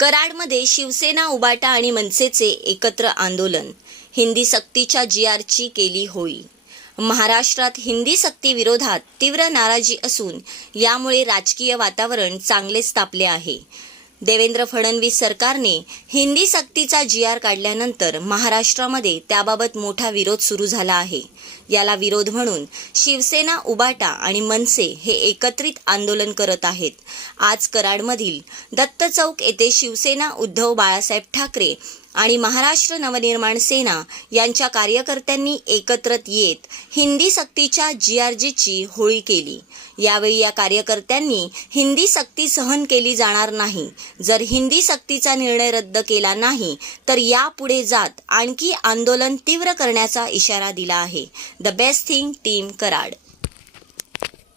कराडमध्ये शिवसेना उबाटा आणि मनसेचे एकत्र आंदोलन. हिंदी सक्तीच्या जी आरची केली होळी. महाराष्ट्रात हिंदी सक्ती विरोधात तीव्र नाराजी असून यामुळे राजकीय वातावरण चांगलेच तापले आहे. देवेंद्र फडणवीस सरकारने हिंदी सक्तीचा जी आर काढल्यानंतर महाराष्ट्रामध्ये त्याबाबत मोठा विरोध सुरू झाला आहे. याला विरोध म्हणून शिवसेना उबाटा आणि मनसे हे एकत्रित आंदोलन करत आहेत. आज कराडमधील दत्त चौक येथे शिवसेना उद्धव बाळासाहेब ठाकरे आणि महाराष्ट्र नवनिर्माण सेना यांच्या कार्यकर्त्यांनी एकत्रित येत हिंदी सक्तीच्या जीआरजीची होळी केली. यावेळी या कार्यकर्त्यांनी हिंदी सक्ती सहन केली जाणार नाही. जर हिंदी सक्तीचा निर्णय रद्द केला नाही तर यापुढे जात आणखी आंदोलन तीव्र करण्याचा इशारा दिला आहे. The best thing team Karad.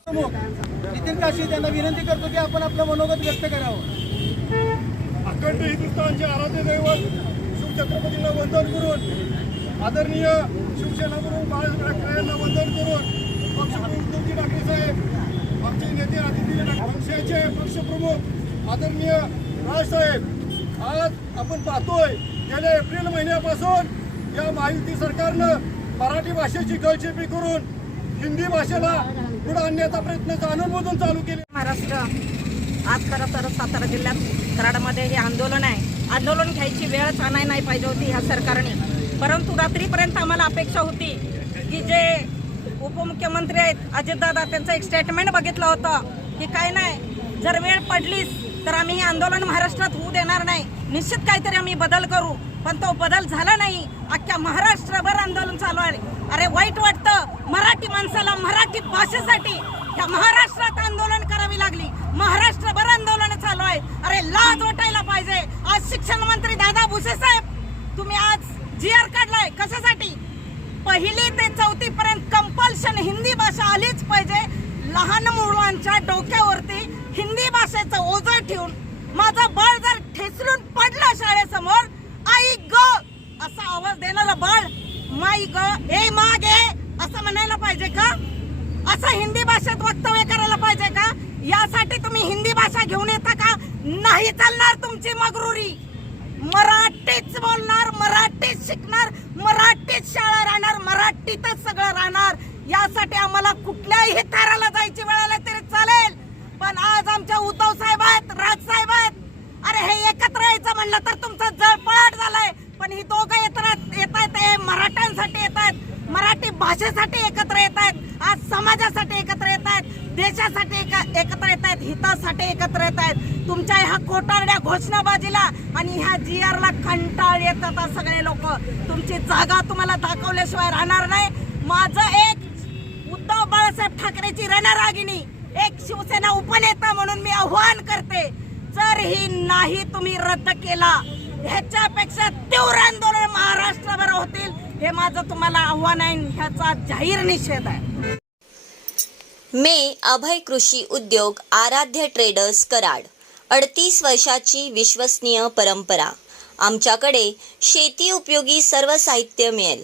प्रमुख नितीन काशी त्यांना विनंती करतो की आपण आपलं मनोगत व्यक्त करावं. अखंड हिंदुस्थानचे आराध्य दैवत शिवछत्रपतींना वंदन करून आदरणीय शिवसेना प्रमुख बाळासाहेब ठाकरे यांना वंदन करून पक्षप्रमुख उद्धवजी ठाकरे साहेब आमचे नेते आदित्य पक्षाचे पक्षप्रमुख आदरणीय राजसाहेब आज आपण पाहतोय गेल्या एप्रिल महिन्यापासून या महायुती सरकारनं मराठी भाषेची गळचेपी करून हिंदी भाषेला पुढे आणण्याचा प्रयत्न जाणूनमधून चालू केले. महाराष्ट्र आज खरं तर सातारा जिल्ह्यात कराडमध्ये हे आंदोलन आहे. आंदोलन घ्यायची वेळच आणाय नाही पाहिजे होती ह्या सरकारने. परंतु रात्रीपर्यंत आम्हाला अपेक्षा होती की जे उपमुख्यमंत्री आहेत अजितदादा त्यांचं एक स्टेटमेंट बघितलं होतं की काय नाही जर वेळ पडलीच तर आम्ही हे आंदोलन महाराष्ट्रात होऊ देणार नाही. निश्चित काहीतरी आम्ही बदल करू. पण तो बदल झाला नाही. अख्ख्या महाराष्ट्रभर आंदोलन चालू आहे. अरे वाईट वाटतं. मराठी माणसाला मराठी भाषेसाठी त्या महाराष्ट्रात आंदोलन करावी लागली. महाराष्ट्रभर आंदोलन चालू आहे. अरे लाज वाटायला पाहिजे. आज शिक्षण मंत्री दादा भुसे साहेब तुम्ही आज जी आर काढलाय. कशासाठी? पहिली ते चौथी पर्यंत कंपल्शन हिंदी भाषा आलीच पाहिजे. लहान मुलांच्या माझं बळ जर ठेचलून पडलं शाळेसमोर आई ग असा आवाज देणारं बळ माई ग हे माग ए असं म्हणायला पाहिजे का? असं हिंदी भाषेत वक्तव्य करायला पाहिजे का? यासाठी तुम्ही हिंदी भाषा घेऊन येता का? नाही चालणार तुमची मगरुरी. मराठीच बोलणार मराठीच शिकणार मराठीच शाळा राहणार मराठीतच सगळं राहणार. यासाठी आम्हाला कुठल्याही थराला जायची वेळ आली तरी चालेल. पण आज आमच्या उद्धव साहेब आहेत राज साहेब आहेत. अरे हे एकत्र यायचं म्हणलं तर तुमचं जळपळाट झालाय. पण ही दोघं येतात येत आहेत हे मराठ्यांसाठी येत आहेत. मराठी भाषेसाठी एकत्र येत आहेत. आज समाजासाठी एकत्र येत आहेत. देशासाठी एक- एकत्र येत आहेत. हितासाठी एकत्र येत आहेत. तुमच्या ह्या खोटारड्या घोषणाबाजीला आणि ह्या जी ला कंटाळ येतात सगळे लोक. तुमची जागा तुम्हाला दाखवल्याशिवाय राहणार नाही. माझं एक उद्धव बाळासाहेब ठाकरेची रणरागिणी. एक शिवसेना उपनेता म्हणून मी आव्हान करते. जर ही नाही तुम्ही रद्द केला ह्याच्यापेक्षा तीव्र आंदोलन महाराष्ट्रभर होतील हे माझं तुम्हाला आव्हान आहे ह्याचा जाहीर निषेध आहे. मे अभय कृषी उद्योग आराध्य ट्रेडर्स कराड. अडतीस वर्षाची विश्वसनीय परंपरा. आमच्याकडे शेती उपयोगी सर्व साहित्य मिळेल.